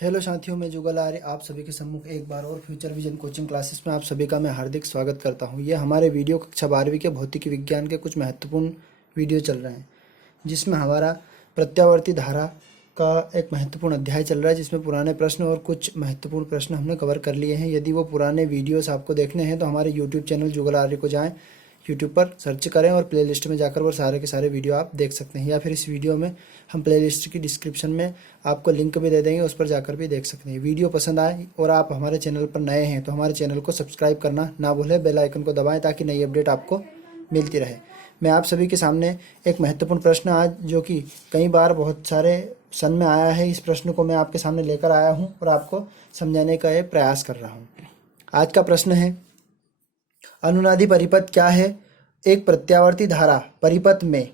Hello साथियों, मैं जुगल आर्य आप सभी के सम्मुख एक बार और फ्यूचर विजन कोचिंग क्लासेस में आप सभी का मैं हार्दिक स्वागत करता हूं। ये हमारे वीडियो कक्षा 12वीं के भौतिकी विज्ञान के कुछ महत्वपूर्ण वीडियो चल रहे हैं, जिसमें हमारा प्रत्यावर्ती धारा का एक महत्वपूर्ण अध्याय चल रहा है, जिसमें पुराने प्रश्न और कुछ महत्वपूर्ण प्रश्न हमने कवर कर लिए हैं। यदि वो पुराने वीडियोस आपको देखने हैं तो हमारे यूट्यूब चैनल जुगल आर्य को जाएँ, यूट्यूब पर सर्च करें और प्लेलिस्ट में जाकर वो सारे के सारे वीडियो आप देख सकते हैं, या फिर इस वीडियो में हम प्लेलिस्ट की डिस्क्रिप्शन में आपको लिंक भी दे देंगे, उस पर जाकर भी देख सकते हैं। वीडियो पसंद आए और आप हमारे चैनल पर नए हैं तो हमारे चैनल को सब्सक्राइब करना ना भूलें, बेल आइकन को दबाएं ताकि नई अपडेट आपको मिलती रहे। मैं आप सभी के सामने एक महत्वपूर्ण प्रश्न आज, जो कि कई बार बहुत सारे सन में आया है, इस प्रश्न को मैं आपके सामने लेकर आया हूँ और आपको समझाने का ये प्रयास कर रहा हूँ। आज का प्रश्न है, अनुनादी परिपथ क्या है? एक प्रत्यावर्ती धारा परिपथ में।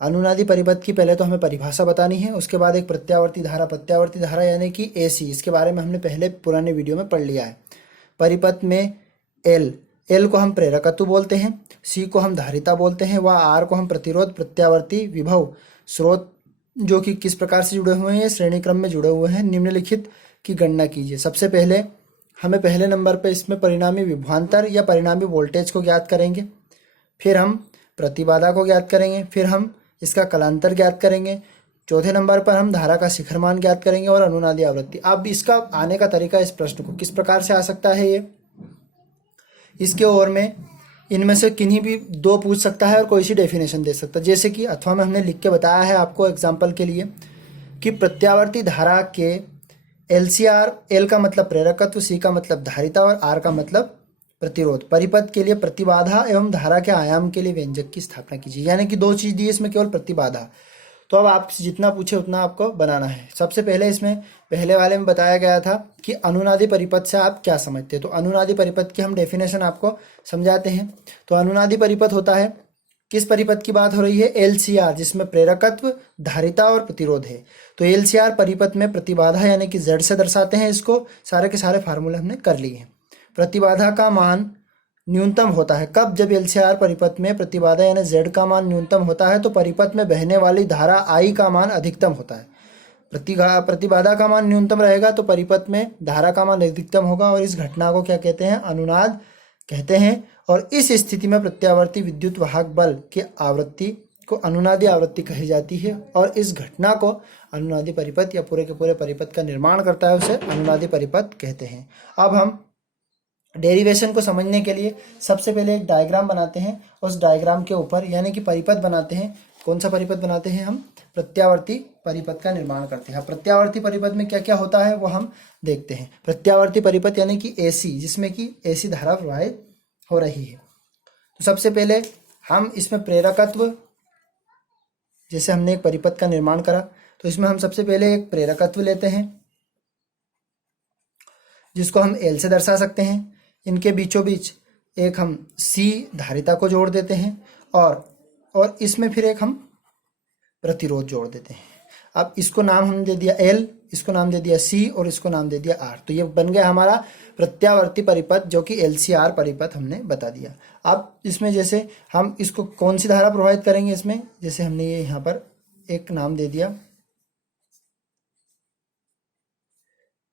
अनुनादी परिपथ की पहले तो हमें परिभाषा बतानी है, उसके बाद एक प्रत्यावर्ती धारा यानी कि एसी, इसके बारे में हमने पहले पुराने वीडियो में पढ़ लिया है। परिपथ में एल को हम प्रेरकत्व बोलते हैं, सी को हम धारिता बोलते हैं, व आर को हम प्रतिरोध, प्रत्यावर्ती, विभव, स्रोत जो कि किस प्रकार से जुड़े हुए हैं, श्रेणी क्रम में जुड़े हुए हैं। निम्नलिखित की गणना कीजिए। सबसे पहले हमें पहले नंबर पर इसमें परिणामी विभवांतर या परिणामी वोल्टेज को ज्ञात करेंगे, फिर हम प्रतिबाधा को ज्ञात करेंगे, फिर हम इसका कलांतर ज्ञात करेंगे, चौथे नंबर पर हम धारा का शिखर मान ज्ञात करेंगे और अनुनादी आवृत्ति। अब इसका आने का तरीका, इस प्रश्न को किस प्रकार से आ सकता है ये, इसके ओर में इनमें से किन्हीं भी दो पूछ सकता है और कोई सी डेफिनेशन दे सकता है। जैसे कि अथवा में हमने लिख के बताया है आपको एग्जाम्पल के लिए कि प्रत्यावर्ती धारा के LCR, एल का मतलब प्रेरकत्व, सी का मतलब धारिता और आर का मतलब प्रतिरोध, परिपथ के लिए प्रतिबाधा एवं धारा के आयाम के लिए व्यंजक की स्थापना कीजिए। यानी कि दो चीज दी, इसमें केवल प्रतिबाधा। तो अब आप जितना पूछे उतना आपको बनाना है। सबसे पहले इसमें पहले वाले में बताया गया था कि अनुनादी परिपथ से आप क्या समझते हैं, तो अनुनादी परिपथ की हम डेफिनेशन आपको समझाते हैं। तो अनुनादी परिपथ होता है, किस परिपथ की बात हो रही है? LCR, जिसमें प्रेरकत्व, धारिता और प्रतिरोध है। तो LCR परिपथ में प्रतिबाधा यानी कि Z से दर्शाते हैं इसको। सारे के सारे फार्मूले हमने कर लिए हैं। प्रतिबाधा का मान न्यूनतम होता है कब? जब LCR परिपथ में प्रतिबाधा यानी Z का मान न्यूनतम होता है तो परिपथ में बहने वाली धारा I का मान अधिकतम होता है। प्रतिबाधा का मान न्यूनतम रहेगा तो परिपथ में धारा का मान अधिकतम होगा, और इस घटना को क्या कहते हैं? अनुनाद कहते हैं। और इस स्थिति में प्रत्यावर्ती विद्युत वाहक बल की आवृत्ति को अनुनादी आवृत्ति कही जाती है, और इस घटना को अनुनादी परिपथ या पूरे के पूरे परिपथ का निर्माण करता है, उसे अनुनादी परिपथ कहते हैं। अब हम डेरिवेशन को समझने के लिए सबसे पहले एक डायग्राम बनाते हैं, उस डायग्राम के ऊपर यानी कि परिपथ बनाते हैं। कौन सा परिपथ बनाते हैं? हम प्रत्यावर्ती परिपथ का निर्माण करते हैं। प्रत्यावर्ती परिपथ में क्या क्या होता है वो हम देखते हैं। प्रत्यावर्ती परिपथ यानी कि AC, जिसमें कि AC धारा प्रवाहित हो रही है। तो सबसे पहले हम इसमें प्रेरकत्व, जैसे हमने एक परिपथ का निर्माण करा तो इसमें हम सबसे पहले एक प्रेरकत्व लेते हैं, जिसको हम L से दर्शा सकते हैं। इनके बीचों बीच एक हम C धारिता को जोड़ देते हैं, और इसमें फिर एक हम प्रतिरोध जोड़ देते हैं। अब इसको नाम हमने दे दिया L, इसको नाम दे दिया C और इसको नाम दे दिया R। तो ये बन गया हमारा प्रत्यावर्ती परिपथ, जो कि LCR परिपथ हमने बता दिया। अब इसमें जैसे हम इसको कौन सी धारा प्रवाहित करेंगे, इसमें जैसे हमने ये यहाँ पर एक नाम दे दिया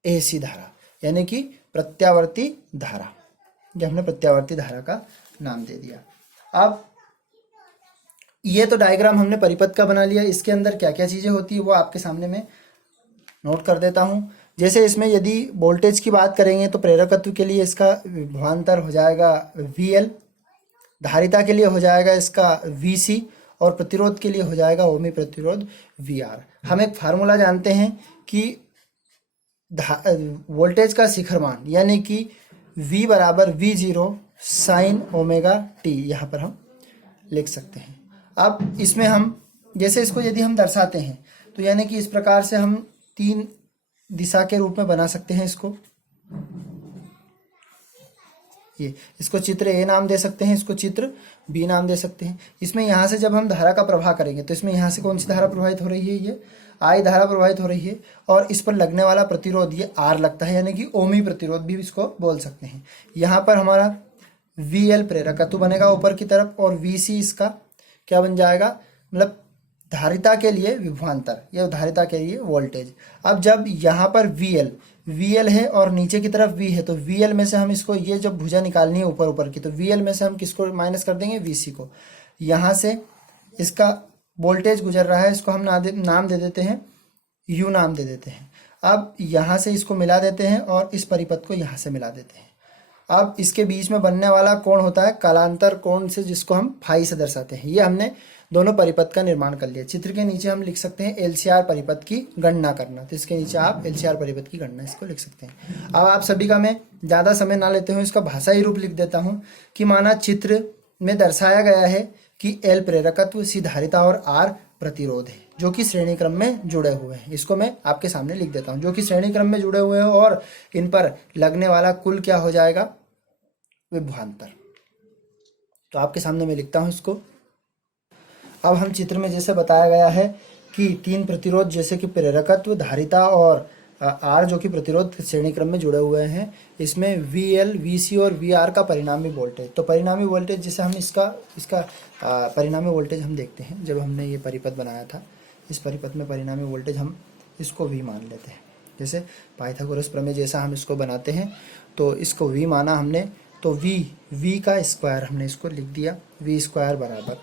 AC धारा, यानी कि प्रत्यावर्ती धारा, जो हमने प्रत्यावर्ती धारा का नाम दे दिया। अब ये तो डायग्राम हमने परिपथ का बना लिया। इसके अंदर क्या क्या चीजें होती है वो आपके सामने मैं नोट कर देता हूं। जैसे इसमें यदि वोल्टेज की बात करेंगे तो प्रेरकत्व के लिए इसका विभवांतर हो जाएगा VL, धारिता के लिए हो जाएगा इसका VC, और प्रतिरोध के लिए हो जाएगा ओमी प्रतिरोध VR। हम एक फार्मूला जानते हैं कि वोल्टेज का शिखर मान यानी कि V बराबर V0 साइन ओमेगा t, यहाँ पर हम लिख सकते हैं। अब इसमें हम जैसे इसको यदि हम दर्शाते हैं तो यानी कि इस प्रकार से हम 3 दिशा के रूप में बना सकते हैं। इसको चित्र A नाम दे सकते हैं, इसको चित्र B नाम दे सकते हैं। इसमें यहाँ से जब हम धारा का प्रवाह करेंगे तो इसमें यहाँ से कौन सी धारा प्रवाहित हो रही है? ये I धारा प्रवाहित हो रही है, और इस पर लगने वाला प्रतिरोध ये R लगता है, यानी कि ओमी प्रतिरोध भी इसको बोल सकते हैं। यहाँ पर हमारा VL प्रेरकत्व बनेगा ऊपर की तरफ, और VC इसका क्या बन जाएगा, मतलब धारिता के लिए विभवांतर, ये धारिता के लिए वोल्टेज। अब जब यहाँ पर VL है और नीचे की तरफ V है, तो VL में से हम इसको, ये जब भुजा निकालनी है ऊपर ऊपर की, तो VL में से हम किसको माइनस कर देंगे, VC को। यहाँ से इसका वोल्टेज गुजर रहा है, इसको हम नाम दे देते हैं U, नाम दे देते हैं। अब यहाँ से इसको मिला देते हैं और इस परिपथ को यहाँ से मिला देते हैं। अब इसके बीच में बनने वाला कोण होता है कालांतर कोण से, जिसको हम फाई से दर्शाते हैं। ये हमने दोनों परिपथ का निर्माण कर लिया। चित्र के नीचे हम लिख सकते हैं LCR परिपथ की गणना करना, तो इसके नीचे आप LCR परिपथ की गणना इसको लिख सकते हैं। अब आप सभी का मैं ज़्यादा समय ना लेते हुए इसका भाषाई रूप लिख देता हूँ कि माना चित्र में दर्शाया गया है कि L प्रेरकत्व, C धारिता और R प्रतिरोध है, जो कि श्रेणी क्रम में जुड़े हुए हैं। इसको मैं आपके सामने लिख देता हूँ, जो कि श्रेणी क्रम में जुड़े हुए हैं, और इन पर लगने वाला कुल क्या हो जाएगा, विभवांतर। तो आपके सामने मैं लिखता हूँ इसको। अब हम चित्र में जैसे बताया गया है कि 3 प्रतिरोध जैसे कि प्रेरकत्व, धारिता और R जो कि प्रतिरोध श्रेणी क्रम में जुड़े हुए हैं, इसमें VL, VC और VR का परिणामी वोल्टेज। तो परिणामी वोल्टेज जैसे हम इसका परिणामी वोल्टेज हम देखते हैं। जब हमने ये परिपथ बनाया था, इस परिपथ में परिणामी वोल्टेज हम इसको V मान लेते हैं। जैसे पाइथागोरस प्रमेय जैसा हम इसको बनाते हैं, तो इसको V माना हमने, तो V का स्क्वायर हमने इसको लिख दिया, V स्क्वायर बराबर।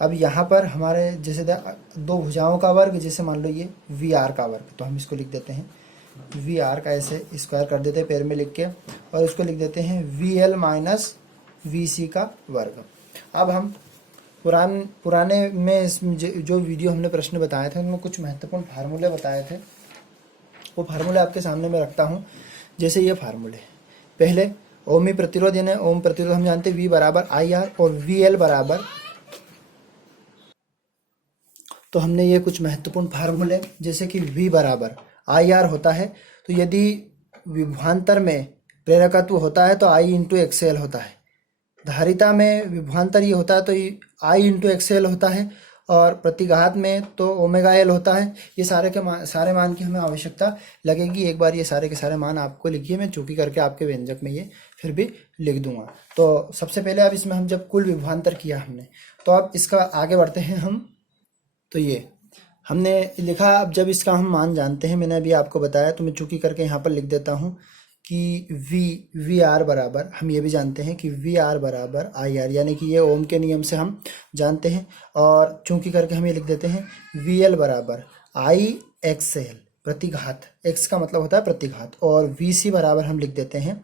अब यहाँ पर हमारे जैसे 2 भुजाओं का वर्ग, जैसे मान लो ये VR का वर्ग, तो हम इसको लिख देते हैं VR का, ऐसे स्क्वायर कर देते हैं पैर में लिख के, और इसको लिख देते हैं VL माइनस VC का वर्ग। अब हम पुराने में जो वीडियो हमने प्रश्न बताए थे, उनमें कुछ महत्वपूर्ण फार्मूले बताए थे, वो फार्मूले आपके सामने मैं रखता हूँ। जैसे ये फार्मूले, पहले ओमी प्रतिरोध, यानी ओम प्रतिरोध हम जानते हैं V बराबर IR और VL बराबर, तो हमने ये कुछ महत्वपूर्ण फार्मूले, जैसे कि V बराबर IR होता है, तो यदि विभवांतर में प्रेरकत्व होता है तो I इंटू XL होता है, धारिता में विभवांतर ये होता है तो I इंटू XL होता है, और प्रतिघात में तो ओमेगा L होता है। ये सारे मान की हमें आवश्यकता लगेगी। एक बार ये सारे के सारे मान आपको लिखिए, मैं चूकी करके आपके व्यंजक में ये फिर भी लिख दूंगा। तो सबसे पहले अब इसमें हम जब कुल विभवांतर किया हमने, तो अब इसका आगे बढ़ते हैं हम। तो ये हमने लिखा, अब जब इसका हम मान जानते हैं, मैंने अभी आपको बताया, तो मैं चूकी करके यहाँ पर लिख देता हूँ कि VR बराबर, हम ये भी जानते हैं कि VR बराबर IR, यानी कि ये ओम के नियम से हम जानते हैं, और चूंकि करके हम ये लिख देते हैं VL बराबर IXL, प्रतिघात, X का मतलब होता है प्रतिघात, और VC बराबर हम लिख देते हैं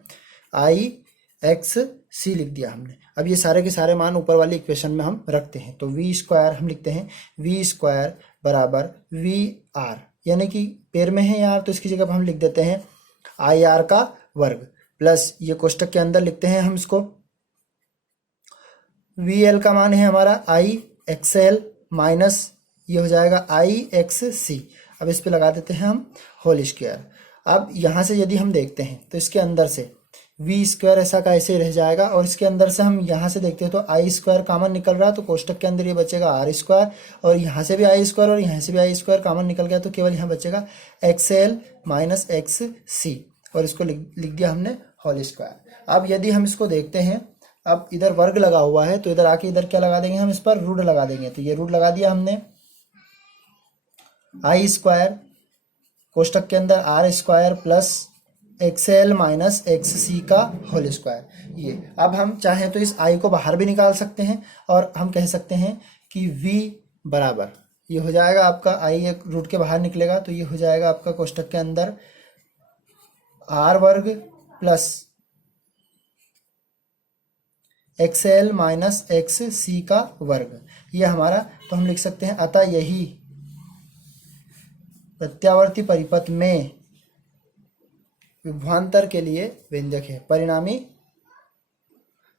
IXC, लिख दिया हमने। अब ये सारे के सारे मान ऊपर वाली इक्वेशन में हम रखते हैं, तो V स्क्वायर हम लिखते हैं V स्क्वायर बराबर VR, यानी कि पैर में है यार, तो इसकी जगह पर हम लिख देते हैं IR का वर्ग, प्लस ये कोष्टक के अंदर लिखते हैं हम इसको, VL का मान है हमारा IXL माइनस ये हो जाएगा IXC। अब इस पे लगा देते हैं हम होल स्क्वायर। अब यहाँ से यदि हम देखते हैं तो इसके अंदर से V स्क्वायर ऐसा का ऐसे रह जाएगा, और इसके अंदर से हम यहाँ से देखते हैं तो I स्क्वायर कॉमन निकल रहा है, तो कोष्टक के अंदर ये बचेगा R स्क्वायर, और यहाँ से भी I स्क्वायर और यहाँ से भी I स्क्वायर कॉमन निकल गया, तो केवल यहाँ बचेगा XL माइनस XC, और इसको लिख दिया हमने होल स्क्वायर। अब यदि हम इसको देखते हैं, अब इधर वर्ग लगा हुआ है, तो इधर आके इधर क्या लगा देंगे हम, इस पर रूट लगा देंगे, तो ये रूट लगा दिया हमने, I स्क्वायर कोष्टक के अंदर R square plus XL minus XC का होल स्क्वायर। ये अब हम चाहें तो इस I को बाहर भी निकाल सकते हैं, और हम कह सकते हैं कि V बराबर ये हो जाएगा आपका, I एक रूट के बाहर निकलेगा, तो ये हो जाएगा आपका कोष्टक के अंदर R वर्ग प्लस XL माइनस XC का वर्ग, ये हमारा, तो हम लिख सकते हैं अतः यही प्रत्यावर्ती परिपथ में विभवांतर के लिए व्यंजक है, परिणामी।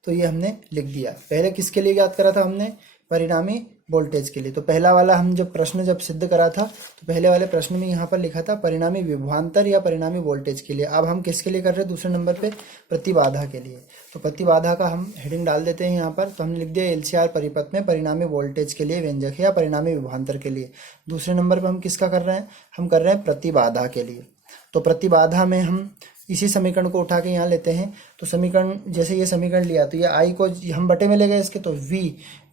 तो ये हमने लिख दिया। पहले किसके लिए याद करा था हमने, परिणामी वोल्टेज के लिए। तो पहला वाला हम जब सिद्ध करा था, तो पहले वाले प्रश्न में यहाँ पर लिखा था परिणामी विभवांतर या परिणामी वोल्टेज के लिए। अब हम किसके लिए कर रहे हैं, दूसरे नंबर पे प्रतिबाधा के लिए। तो प्रतिबाधा का हम हेडिंग डाल देते हैं यहाँ पर, तो हमने लिख दिया LCR परिपथ में परिणामी वोल्टेज के लिए व्यंजक है या परिणामी विभवांतर के लिए। दूसरे नंबर पर हम किसका कर रहे हैं, हम कर रहे हैं प्रतिबाधा के लिए। तो प्रतिबाधा में हम इसी समीकरण को उठा के यहाँ लेते हैं। तो समीकरण, जैसे ये समीकरण लिया, तो ये I को हम बटे में ले गए इसके, तो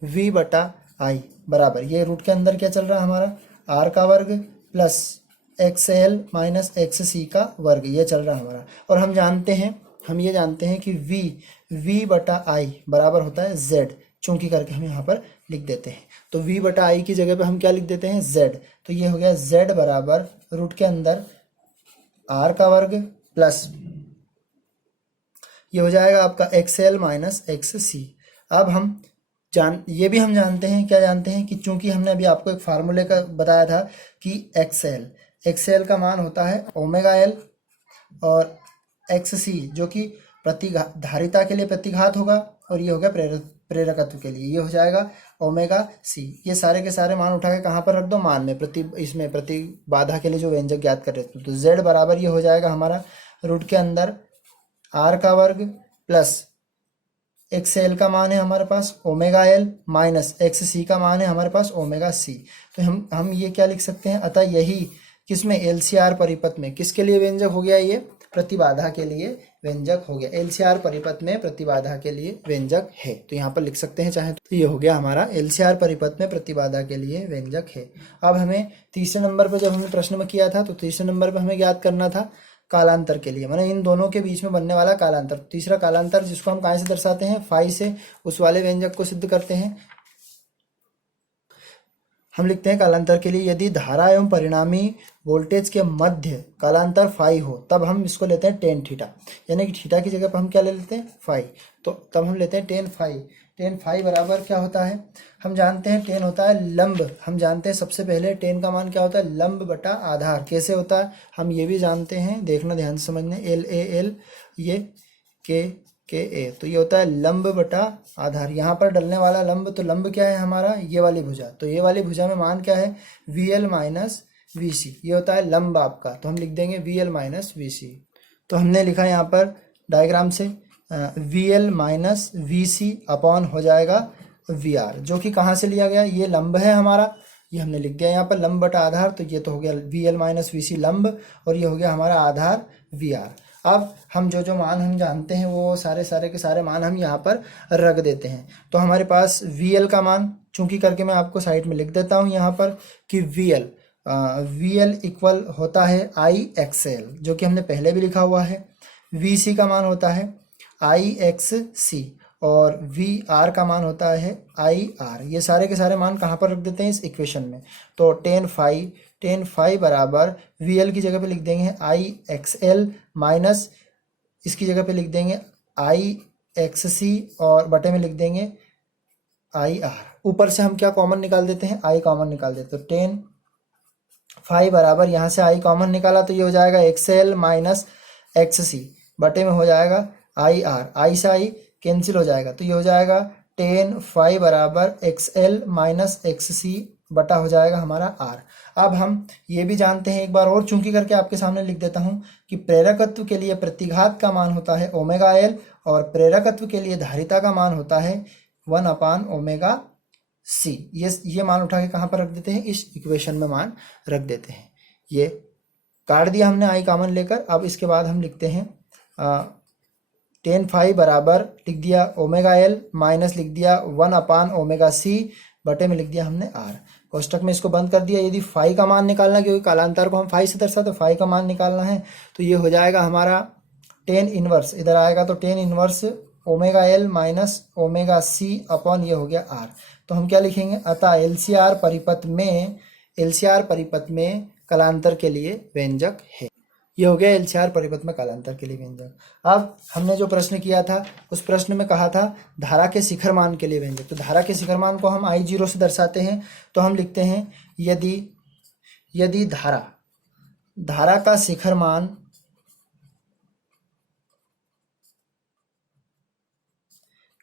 V बटा आई बराबर, ये रूट के अंदर क्या चल रहा है हमारा, आर का वर्ग plus X L minus X C का वर्ग, ये चल रहा है हमारा। और हम ये जानते हैं कि v बटा आई बराबर होता है z, चूंकि करके हम यहाँ पर लिख देते हैं। तो v बटा आई की जगह पे हम क्या लिख देते हैं, z। तो ये हो गया z बराबर रूट के अंदर r का वर्ग प्लस ये हो जाएगा आपका एक्स एल माइनस एक्स सी। अब हम ये भी हम जानते हैं, क्या जानते हैं कि चूंकि हमने अभी आपको एक फार्मूले का बताया था कि एक्स एल का मान होता है ओमेगा एल और एक्स सी जो कि धारिता के लिए प्रतिघात होगा, और ये हो गया प्रेरकत्व के लिए, ये हो जाएगा ओमेगा सी। ये सारे के सारे मान उठा के कहाँ पर रख दो, मान में, इसमें प्रतिबाधा के लिए जो व्यंजक ज्ञात कर रहे थे। तो z बराबर ये हो जाएगा हमारा रूट के अंदर r का वर्ग प्लस एक्स एल का मान है हमारे पास omega L minus X C का मान है हमारे पास ओमेगा सी। तो हम ये क्या लिख सकते हैं, अतः यही किसमें, एलसीआर परिपथ में किसके लिए व्यंजक हो गया, ये प्रतिबाधा के लिए व्यंजक हो गया। एलसीआर परिपथ में प्रतिबाधा के लिए व्यंजक है, तो यहाँ पर लिख सकते हैं चाहे तो। ये हो गया हमारा एलसीआर परिपथ में प्रतिबाधा के लिए व्यंजक है। अब हमें तीसरे नंबर पर जब हमने प्रश्न में किया था, तो तीसरे नंबर पर हमें ज्ञात करना था कालांतर के लिए, माने इन दोनों के बीच में बनने वाला कालांतर। तीसरा कालांतर जिसको हम कहाँ से दर्शाते हैं, फाई से, उस वाले व्यंजक को सिद्ध करते हैं। हम लिखते हैं कालांतर के लिए, यदि धारा एवं परिणामी वोल्टेज के मध्य कालांतर फाई हो, तब हम इसको लेते हैं टेन थीटा, यानी कि थीटा की जगह पर हम क्या ले लेते हैं, फाई। तो तब हम लेते हैं टेन फाई। टेन फाई बराबर क्या होता है, हम जानते हैं टेन होता है लंब। हम जानते हैं सबसे पहले टेन का मान क्या होता है, लंब बटा आधार। कैसे होता है हम ये भी जानते हैं, देखना ध्यान से समझने, एल ए एल, ये के ए, तो ये होता है लंब बटा आधार। यहाँ पर डलने वाला लंब, तो लंब क्या है हमारा, ये वाली भुजा। तो ये वाली भुजा में मान क्या है, V L minus V C, ये होता है लंब आपका। तो हम लिख देंगे V L minus V C. तो हमने लिखा यहाँ पर डायग्राम से V L minus V C upon हो जाएगा वी आर, जो कि कहाँ से लिया गया, ये लंब है हमारा, ये हमने लिख दिया यहाँ पर लंब बटा आधार। तो ये तो हो गया वी एल माइनस वी सी लंब, और ये हो गया हमारा आधार वी आर। अब हम जो मान हम जानते हैं वो सारे के सारे मान हम यहाँ पर रख देते हैं। तो हमारे पास वी एल का मान, चूंकि करके मैं आपको साइड में लिख देता हूँ यहाँ पर कि वी एल इक्वल होता है आई एक्स एल, जो कि हमने पहले भी लिखा हुआ है। वी सी का मान होता है आई एक्स सी, और वी आर का मान होता है आई आर। ये सारे के सारे मान कहाँ पर रख देते हैं, इस इक्वेशन में। तो टेन फाई बराबर वी एल की जगह पे लिख देंगे आई एक्स एल माइनस इसकी जगह पे लिख देंगे आई एक्स सी, और बटे में लिख देंगे आई आर। ऊपर से हम क्या कॉमन निकाल देते हैं, आई कॉमन निकाल देते हैं। तो टेन फाई बराबर यहाँ से आई कॉमन निकाला, तो ये हो जाएगा एक्स एल माइनस एक्स सी, बटे में हो जाएगा आई आर। आई से आई कैंसिल हो जाएगा, तो ये हो जाएगा टेन फाई बराबर एक्स एल माइनस एक्स सी बटा हो जाएगा हमारा आर। अब हम ये भी जानते हैं, एक बार और चूंकि करके आपके सामने लिख देता हूं, कि प्रेरकत्व के लिए प्रतिघात का मान होता है ओमेगा एल, और प्रेरकत्व के लिए धारिता का मान होता है 1/ओमेगा सी। ये मान उठा के कहाँ पर रख देते हैं, इस इक्वेशन में मान रख देते हैं। ये काट दिया हमने आई कॉमन लेकर। अब इसके बाद हम लिखते हैं टेन फाई बराबर लिख दिया ओमेगा एल माइनस लिख दिया 1/ओमेगा सी, बटे में लिख दिया हमने आर। कोष्टक में इसको बंद कर दिया। यदि फाई का मान निकालना, क्योंकि कालांतर को हम फाई से दर्शाते, तो फाई का मान निकालना है, तो ये हो जाएगा हमारा टेन इनवर्स, इधर आएगा तो tan inverse omega L minus omega C upon ये हो गया आर। तो हम क्या लिखेंगे, अतः एलसीआर परिपथ में कालांतर के लिए व्यंजक है। ये हो गया एलसीआर परिपथ में कालांतर के लिए व्यंजक। अब हमने जो प्रश्न किया था, उस प्रश्न में कहा था धारा के शिखर मान के लिए व्यंजक। तो धारा के शिखर मान को हम आई जीरो से दर्शाते हैं। तो हम लिखते हैं यदि धारा का शिखर मान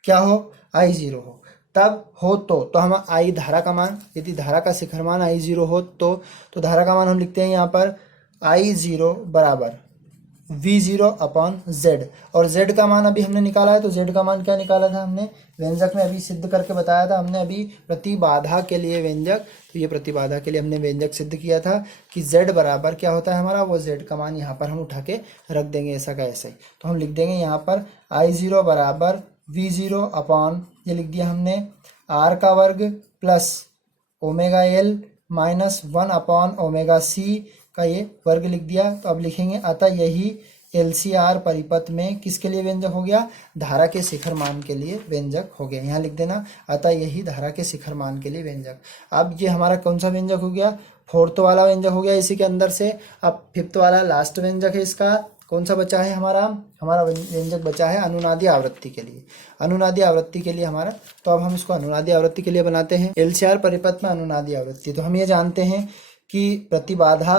क्या हो, आई जीरो हो, तब हो तो हम आई धारा का मान, यदि धारा का शिखर मान आई जीरो हो तो धारा का मान हम लिखते हैं यहाँ पर आई जीरो बराबर वी जीरो अपॉन जेड। और जेड का मान अभी हमने निकाला है। तो जेड का मान क्या निकाला था हमने, व्यंजक में अभी सिद्ध करके बताया था हमने अभी प्रतिबाधा के लिए व्यंजक। तो ये प्रतिबाधा के लिए हमने व्यंजक सिद्ध किया था कि जेड बराबर क्या होता है हमारा, वो जेड का मान यहाँ पर हम उठा के रख देंगे ऐसा का ऐसे ही। तो हम लिख देंगे यहाँ पर आई जीरो बराबर वी जीरो अपॉन ये लिख दिया हमने आर का वर्ग प्लस ओमेगा एल माइनस 1/ओमेगा c का ये वर्ग लिख दिया। तो अब लिखेंगे अतः यही LCR परिपथ में किसके लिए व्यंजक हो गया, धारा के शिखर मान के लिए व्यंजक हो गया। यहाँ लिख देना अतः यही धारा के शिखर मान के लिए व्यंजक। अब ये हमारा कौन सा व्यंजक हो गया, फोर्थ वाला व्यंजक हो गया इसी के अंदर से। अब फिफ्थ वाला लास्ट व्यंजक है इसका, कौन सा बचा है हमारा व्यंजक बचा है अनुनादी आवृत्ति के लिए। अनुनादी आवृत्ति के लिए हमारा, तो अब हम इसको अनुनादी आवृत्ति के लिए बनाते हैं। LCR परिपथ में अनुनादी आवृत्ति, तो हम ये जानते हैं कि प्रतिबाधा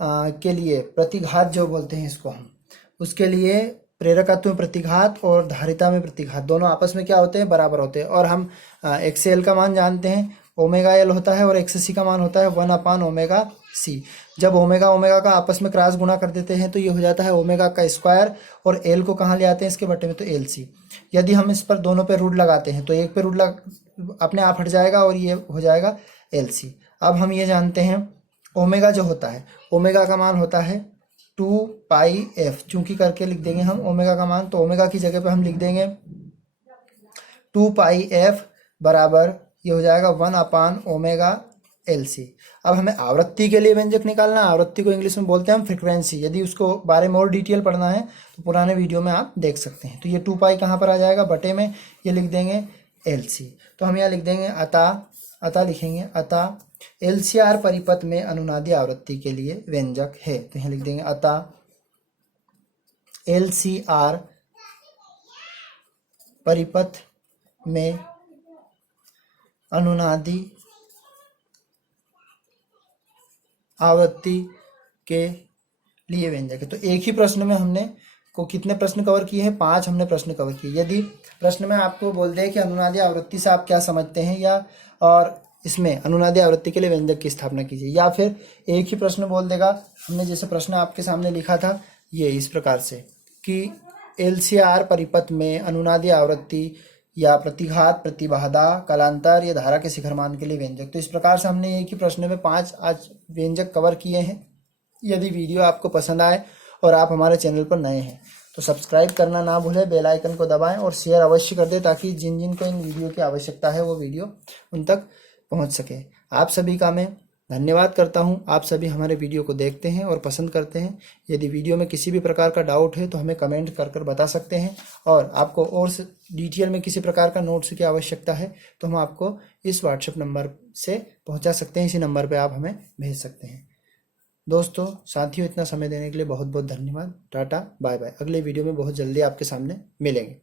के लिए प्रतिघात जो बोलते हैं इसको हम, उसके लिए प्रेरकत्व में प्रतिघात और धारिता में प्रतिघात दोनों आपस में क्या होते हैं, बराबर होते हैं। और हम XL का मान जानते हैं, ओमेगा एल होता है, और XC का मान होता है 1/ओमेगा c। जब ओमेगा ओमेगा का आपस में क्रॉस गुणा कर देते हैं तो ये हो जाता है ओमेगा का स्क्वायर, और एल को कहाँ ले आते हैं इसके बटे में, तो LC। यदि हम इस पर दोनों पे रूट लगाते हैं तो एक पे रूट अपने आप हट जाएगा और ये हो जाएगा LC। अब हम ये जानते हैं ओमेगा जो होता है, ओमेगा का मान होता है 2πf, चूंकि करके लिख देंगे हम ओमेगा का मान, तो ओमेगा की जगह पे हम लिख देंगे 2πf बराबर ये हो जाएगा 1/ओमेगा LC। अब हमें आवृत्ति के लिए व्यंजक निकालना, आवृत्ति को इंग्लिश में बोलते हैं हम फ्रीक्वेंसी। यदि उसको बारे में और डिटेल पढ़ना है तो पुराने वीडियो में आप देख सकते हैं। तो ये 2π कहाँ पर आ जाएगा, बटे में ये लिख देंगे LC। तो हम यहाँ लिख देंगे अतः लिखेंगे अतः LCR परिपथ में अनुनादी आवृत्ति के लिए व्यंजक है। तो यहाँ लिख देंगे अतः LCR परिपथ में अनुनादी आवृत्ति के लिए व्यंजक है। तो एक ही प्रश्न में हमने को कितने प्रश्न कवर किए हैं, 5 हमने प्रश्न कवर किए। यदि प्रश्न में आपको बोल दे कि अनुनादी आवृत्ति से आप क्या समझते हैं, या और इसमें अनुनादी आवृत्ति के लिए व्यंजक की स्थापना कीजिए, या फिर एक ही प्रश्न बोल देगा, हमने जैसे प्रश्न आपके सामने लिखा था ये इस प्रकार से कि LCR परिपथ में अनुनादी आवृत्ति या प्रतिघात, प्रतिबाधा, कालांतर या धारा के शिखर मान के लिए व्यंजक। तो इस प्रकार से हमने एक ही प्रश्न में 5 आज व्यंजक कवर किए हैं। यदि वीडियो आपको पसंद आए और आप हमारे चैनल पर नए हैं तो सब्सक्राइब करना ना भूलें, बेल आइकन को दबाएं और शेयर अवश्य कर दें, ताकि जिन जिन को इन वीडियो की आवश्यकता है वो वीडियो उन तक पहुंच सके। आप सभी का मैं धन्यवाद करता हूं। आप सभी हमारे वीडियो को देखते हैं और पसंद करते हैं। यदि वीडियो में किसी भी प्रकार का डाउट है तो हमें कमेंट कर बता सकते हैं, और आपको और डिटेल में किसी प्रकार का नोट्स की आवश्यकता है तो हम आपको इस व्हाट्सएप नंबर से पहुंचा सकते हैं। इसी नंबर पर आप हमें भेज सकते हैं। दोस्तों, साथियों, इतना समय देने के लिए बहुत बहुत धन्यवाद। Tata, bye bye. अगले वीडियो में बहुत जल्दी आपके सामने मिलेंगे।